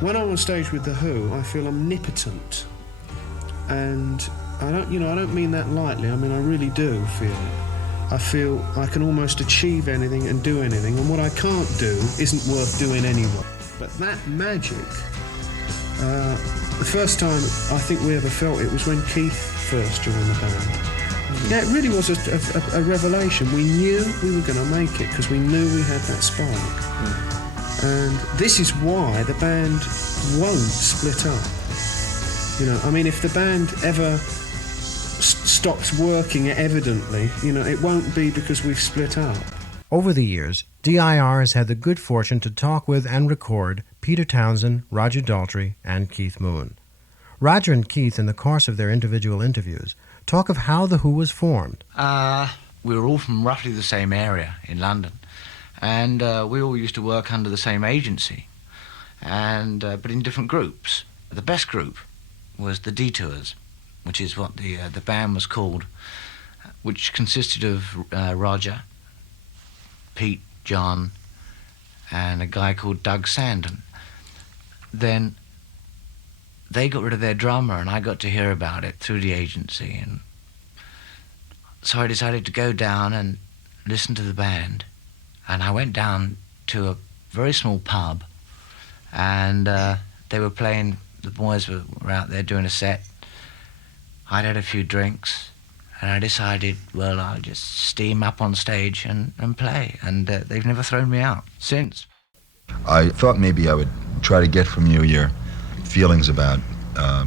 When I'm on stage with The Who, I feel omnipotent. And I don't mean that lightly. I mean, I really do feel it. I feel I can almost achieve anything and do anything, and what I can't do isn't worth doing anyway. But that magic, the first time I think we ever felt it was when Keith first joined the band. Yeah, it really was a revelation. We knew we were going to make it because we knew we had that spark. And this is why the band won't split up. You know, I mean, if the band ever stops working, evidently, you know, it won't be because we've split up. Over the years, DIR has had the good fortune to talk with and record Peter Townshend, Roger Daltrey, and Keith Moon. Roger and Keith, in the course of their individual interviews, talk of how The Who was formed. We were all from roughly the same area in London, and we all used to work under the same agency, and but in different groups. The best group was the Detours, which is what the band was called, which consisted of Roger, Pete, John, and a guy called Doug Sandon. Then they got rid of their drummer, and I got to hear about it through the agency, and so I decided to go down and listen to the band. And I went down to a very small pub, and they were playing, the boys were out there doing a set. I'd had a few drinks, and I decided, well, I'll just steam up on stage and play, and they've never thrown me out since. I thought maybe I would try to get from you your feelings about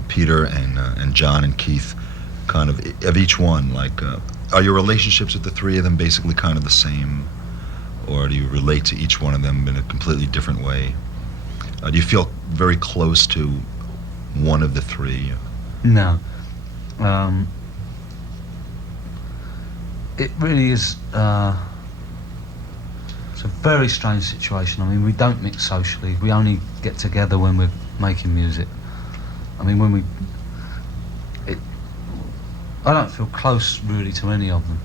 Peter and John and Keith, kind of each one. Like, are your relationships with the three of them basically kind of the same, or do you relate to each one of them in a completely different way? Do you feel very close to one of the three? No. It really is, it's a very strange situation. I mean, we don't mix socially. We only get together when we're making music. I mean, I don't feel close really to any of them.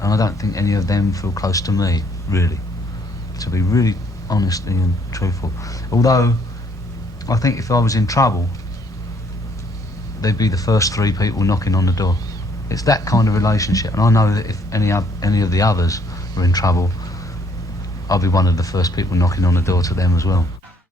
And I don't think any of them feel close to me, really. To be really honest and truthful. Although, I think if I was in trouble, they'd be the first three people knocking on the door. It's that kind of relationship, and I know that if any of the others were in trouble, I'll be one of the first people knocking on the door to them as well.